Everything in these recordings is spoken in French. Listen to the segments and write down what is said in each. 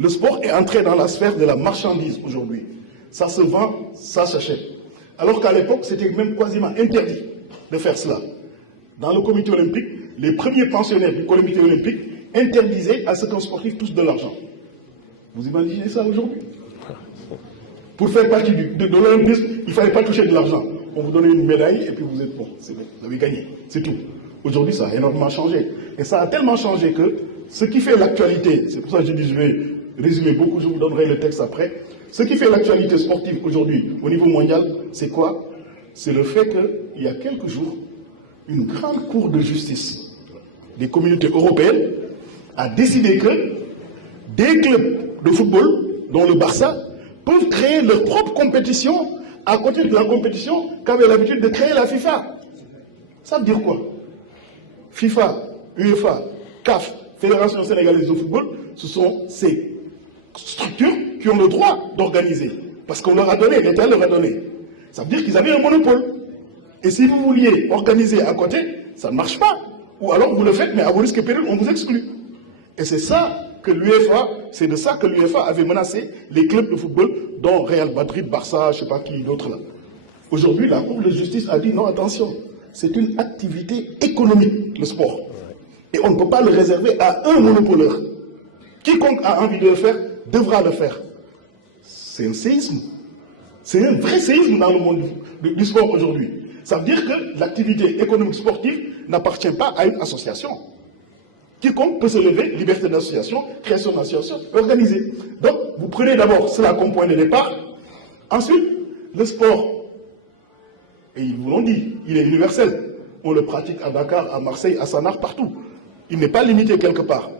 Le sport est entré dans la sphère de la marchandise aujourd'hui. Ça se vend, ça s'achète. Alors qu'à l'époque, c'était même quasiment interdit de faire cela. Dans le comité olympique, les premiers pensionnaires du comité olympique interdisaient à ce qu'un sportif touche de l'argent. Vous imaginez ça aujourd'hui? Pour faire partie de l'olympisme, il ne fallait pas toucher de l'argent. On vous donnait une médaille et puis vous êtes bon, vous avez gagné, c'est tout. Aujourd'hui, ça a énormément changé. Et ça a tellement changé que ce qui fait l'actualité, c'est pour ça que je dis je vais résumer beaucoup, je vous donnerai le texte après. Ce qui fait l'actualité sportive aujourd'hui au niveau mondial, c'est quoi? C'est le fait qu'il y a quelques jours, une grande cour de justice des communautés européennes a décidé que des clubs de football, dont le Barça, peuvent créer leur propre compétition à côté de la compétition qu'avait l'habitude de créer la FIFA. Ça veut dire quoi? FIFA, UEFA, CAF, Fédération sénégalaise de football, ce sont ces structures qui ont le droit d'organiser. Parce qu'on leur a donné, l'État leur a donné. Ça veut dire qu'ils avaient un monopole. Et si vous vouliez organiser à côté, ça ne marche pas. Ou alors vous le faites, mais à vos risques et périls, on vous exclut. Et c'est ça que l'UEFA, c'est de ça que l'UEFA avait menacé les clubs de football, dont Real Madrid, Barça, je ne sais pas qui d'autre là. Aujourd'hui, la Cour de justice a dit non, attention, c'est une activité économique, le sport. Et on ne peut pas le réserver à un monopoleur. Quiconque a envie de le faire, devra le faire. C'est un séisme. C'est un vrai séisme dans le monde du sport aujourd'hui. Ça veut dire que l'activité économique sportive n'appartient pas à une association. Quiconque peut se lever, liberté d'association, création d'association, organisée. Donc, vous prenez d'abord cela comme point de départ. Ensuite, le sport, et ils vous l'ont dit, il est universel. On le pratique à Dakar, à Marseille, à Sannar, partout. Il n'est pas limité quelque part.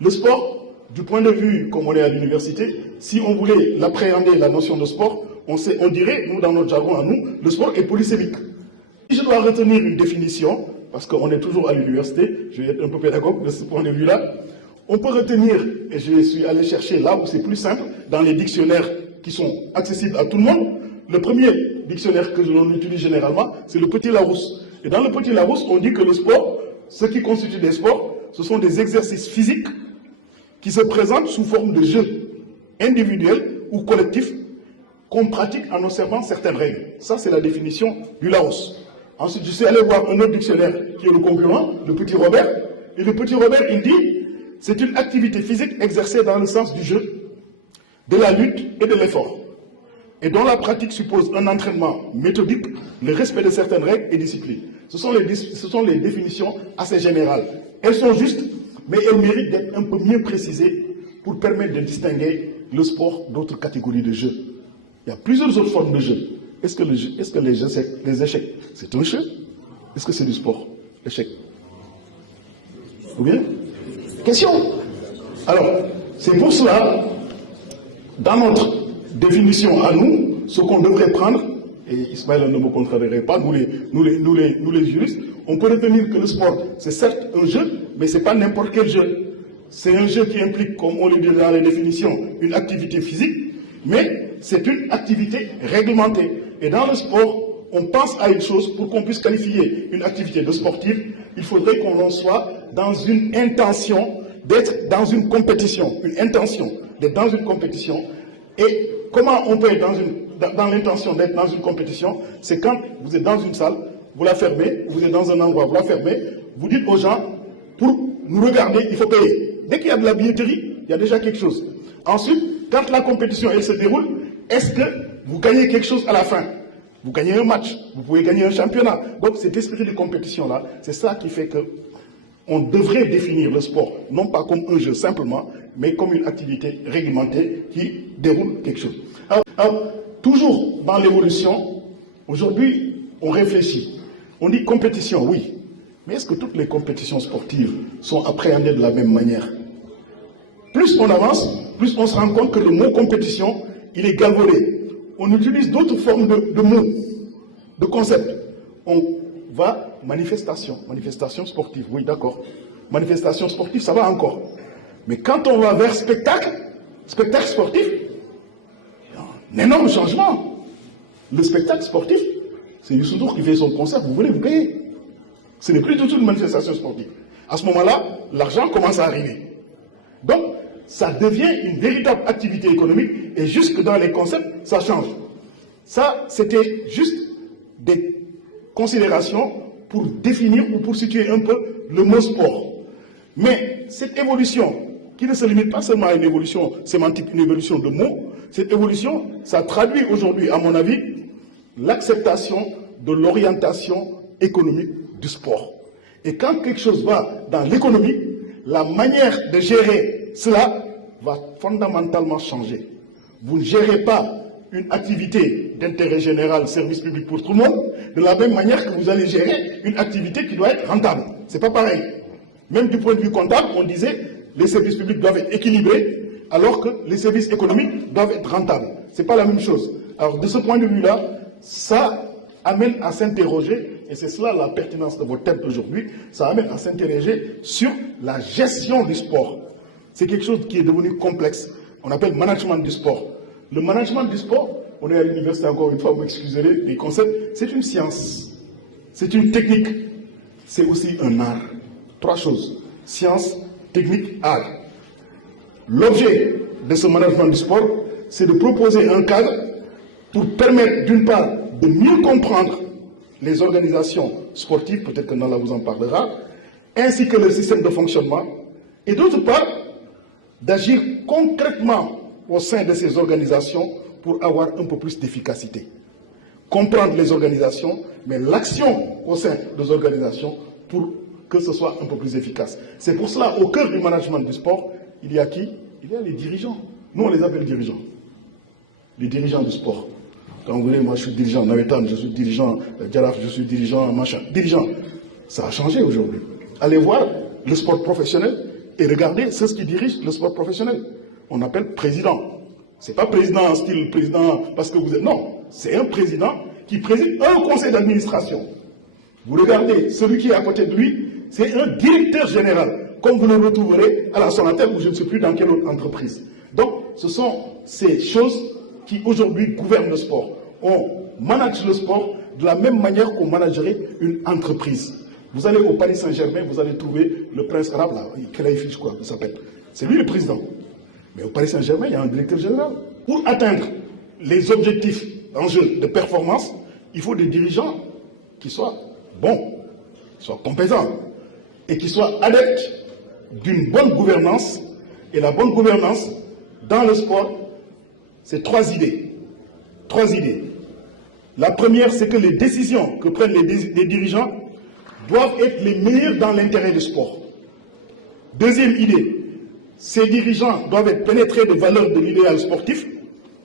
Le sport, du point de vue, comme on est à l'université, si on voulait l'appréhender, la notion de sport, on dirait, nous, dans notre jargon à nous, le sport est polysémique. Si je dois retenir une définition, parce qu'on est toujours à l'université, je vais être un peu pédagogue de ce point de vue-là, on peut retenir, et je suis allé chercher là où c'est plus simple, dans les dictionnaires qui sont accessibles à tout le monde. Le premier dictionnaire que l'on utilise généralement, c'est le Petit Larousse. Et dans le Petit Larousse, on dit que le sport, ce qui constitue des sports, ce sont des exercices physiques qui se présentent sous forme de jeux individuels ou collectifs qu'on pratique en observant certaines règles. Ça, c'est la définition du Larousse. Ensuite, je suis allé voir un autre dictionnaire qui est le concurrent, le Petit Robert. Et le Petit Robert, il dit, c'est une activité physique exercée dans le sens du jeu, de la lutte et de l'effort, et dont la pratique suppose un entraînement méthodique, le respect de certaines règles et disciplines. Ce sont les définitions assez générales. Elles sont justes, mais elles méritent d'être un peu mieux précisées pour permettre de distinguer le sport d'autres catégories de jeux. Il y a plusieurs autres formes de jeux. Est-ce que les échecs, c'est un jeu? Est-ce que c'est du sport, l'échec? Ou bien? Question. Alors, c'est pour cela, dans notre définition à nous, ce qu'on devrait prendre, et Ismaël ne me contradierait pas, nous les juristes, on peut retenir que le sport, c'est certes un jeu, mais ce n'est pas n'importe quel jeu. C'est un jeu qui implique, comme on le dit dans les définitions, une activité physique, mais c'est une activité réglementée. Et dans le sport, on pense à une chose, pour qu'on puisse qualifier une activité de sportive, il faudrait qu'on en soit dans une intention d'être dans une compétition. Une intention d'être dans une compétition. Et comment on peut être dans l'intention d'être dans une compétition? C'est quand vous êtes dans une salle, vous la fermez, vous êtes dans un endroit, vous la fermez, vous dites aux gens, pour nous regarder, il faut payer. Dès qu'il y a de la billetterie, il y a déjà quelque chose. Ensuite, quand la compétition elle se déroule, est-ce que vous gagnez quelque chose à la fin? Vous gagnez un match, vous pouvez gagner un championnat. Donc cet esprit de compétition-là, c'est ça qui fait que on devrait définir le sport, non pas comme un jeu simplement, mais comme une activité réglementée qui déroule quelque chose. Alors toujours dans l'évolution, aujourd'hui, on réfléchit. On dit compétition, oui. Mais est-ce que toutes les compétitions sportives sont appréhendées de la même manière? Plus on avance, plus on se rend compte que le mot compétition, il est galvaudé. On utilise d'autres formes de mots, de concepts. On va manifestation sportive, oui d'accord. Manifestation sportive, ça va encore. Mais quand on va vers spectacle sportif, il y a un énorme changement. Le spectacle sportif, c'est Youssou N'Dour qui fait son concert, vous voulez vous payer. Ce n'est plus du tout une manifestation sportive. À ce moment-là, l'argent commence à arriver. Donc, ça devient une véritable activité économique et jusque dans les concepts, ça change. Ça, c'était juste des considérations pour définir ou pour situer un peu le mot sport. Mais cette évolution, qui ne se limite pas seulement à une évolution sémantique, une évolution de mots, cette évolution, ça traduit aujourd'hui, à mon avis, l'acceptation de l'orientation économique du sport. Et quand quelque chose va dans l'économie, la manière de gérer cela va fondamentalement changer. Vous ne gérez pas une activité d'intérêt général, service public pour tout le monde, de la même manière que vous allez gérer une activité qui doit être rentable. C'est pas pareil. Même du point de vue comptable, on disait les services publics doivent être équilibrés, alors que les services économiques doivent être rentables. C'est pas la même chose. Alors de ce point de vue-là, ça amène à s'interroger, et c'est cela la pertinence de votre thème aujourd'hui, ça amène à s'interroger sur la gestion du sport. C'est quelque chose qui est devenu complexe. On appelle management du sport. Le management du sport, on est à l'université encore une fois, vous m'excuserez, les concepts, c'est une science, c'est une technique, c'est aussi un art. Trois choses, science, technique, art. L'objet de ce management du sport, c'est de proposer un cadre pour permettre d'une part de mieux comprendre les organisations sportives, peut-être que Nala vous en parlera, ainsi que le système de fonctionnement, et d'autre part, d'agir concrètement au sein de ces organisations pour avoir un peu plus d'efficacité. Comprendre les organisations, mais l'action au sein des organisations pour que ce soit un peu plus efficace. C'est pour cela, au cœur du management du sport, il y a qui? Il y a les dirigeants. Nous, on les appelle dirigeants. Les dirigeants du sport. Quand vous voulez, moi je suis dirigeant Navetan, je suis dirigeant Djaraf, je suis dirigeant machin. Dirigeant. Ça a changé aujourd'hui. Allez voir le sport professionnel et regardez ceux qui dirigent le sport professionnel. On appelle président. C'est pas président en style président parce que vous êtes... Non, c'est un président qui préside un conseil d'administration. Vous regardez, celui qui est à côté de lui, c'est un directeur général, comme vous le retrouverez à la Sonatel ou je ne sais plus dans quelle autre entreprise. Donc, ce sont ces choses qui aujourd'hui gouvernent le sport. On manage le sport de la même manière qu'on managerait une entreprise. Vous allez au Paris Saint-Germain, vous allez trouver le prince arabe, là, Khelaïfi, je crois, il s'appelle. C'est lui le président. Mais au Paris Saint-Germain, il y a un directeur général. Pour atteindre les objectifs en jeu de performance, il faut des dirigeants qui soient bons, qui soient compétents et qui soient adeptes d'une bonne gouvernance. Et la bonne gouvernance dans le sport, c'est trois idées. Trois idées. La première, c'est que les décisions que prennent les dirigeants doivent être les meilleures dans l'intérêt du sport. Deuxième idée, ces dirigeants doivent être pénétrés de valeurs de l'idéal sportif,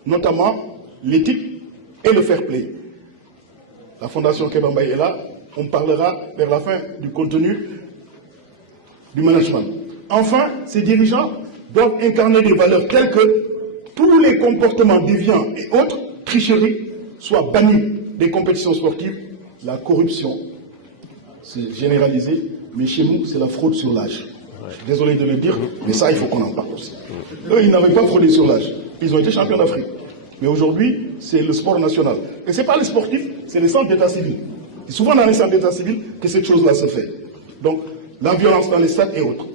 notamment l'éthique et le fair play. La Fondation Kebambaye est là, on parlera vers la fin du contenu du management. Enfin, ces dirigeants doivent incarner des valeurs telles que tous les comportements déviants et autres tricheries soient bannis des compétitions sportives. La corruption, c'est généralisé, mais chez nous, c'est la fraude sur l'âge. Je suis désolé de le dire, mais ça, il faut qu'on en parle aussi. Eux, ils n'avaient pas fraudé sur l'âge. Ils ont été champions d'Afrique. Mais aujourd'hui, c'est le sport national. Et ce n'est pas les sportifs, c'est les centres d'état civil. C'est souvent dans les centres d'état civil que cette chose-là se fait. Donc, la violence dans les stades et autres.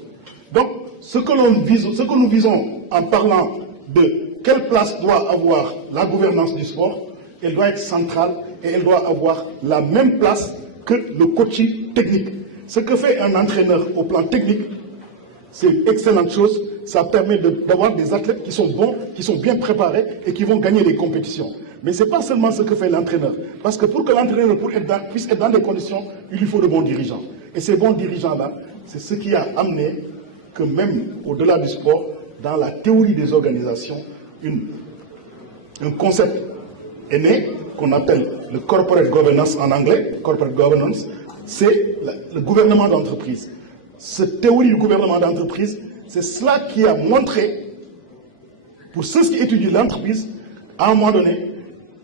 Donc, ce que nous visons en parlant de quelle place doit avoir la gouvernance du sport, elle doit être centrale et elle doit avoir la même place que le coaching technique. Ce que fait un entraîneur au plan technique, c'est une excellente chose. Ça permet d'avoir des athlètes qui sont bons, qui sont bien préparés et qui vont gagner les compétitions. Mais ce n'est pas seulement ce que fait l'entraîneur. Parce que pour que l'entraîneur puisse être dans des conditions, il lui faut de bons dirigeants. Et ces bons dirigeants-là, c'est ce qui a amené que même au-delà du sport, dans la théorie des organisations, un concept est né qu'on appelle le corporate governance en anglais. Corporate governance, c'est le gouvernement d'entreprise. Cette théorie du gouvernement d'entreprise, c'est cela qui a montré, pour ceux qui étudient l'entreprise, à un moment donné,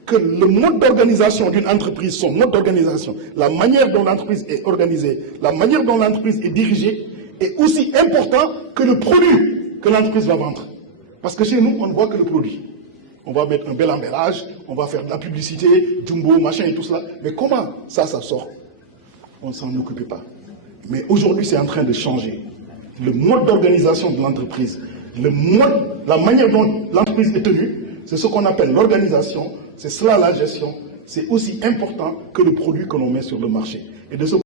que le mode d'organisation d'une entreprise, son mode d'organisation, la manière dont l'entreprise est organisée, la manière dont l'entreprise est dirigée, est aussi important que le produit que l'entreprise va vendre. Parce que chez nous, on ne voit que le produit. On va mettre un bel emballage, on va faire de la publicité, jumbo, machin et tout cela. Mais comment ça sort? On ne s'en occupait pas. Mais aujourd'hui, c'est en train de changer. Le mode d'organisation de l'entreprise, le mode, la manière dont l'entreprise est tenue, c'est ce qu'on appelle l'organisation, c'est cela la gestion, c'est aussi important que le produit que l'on met sur le marché. Et de ce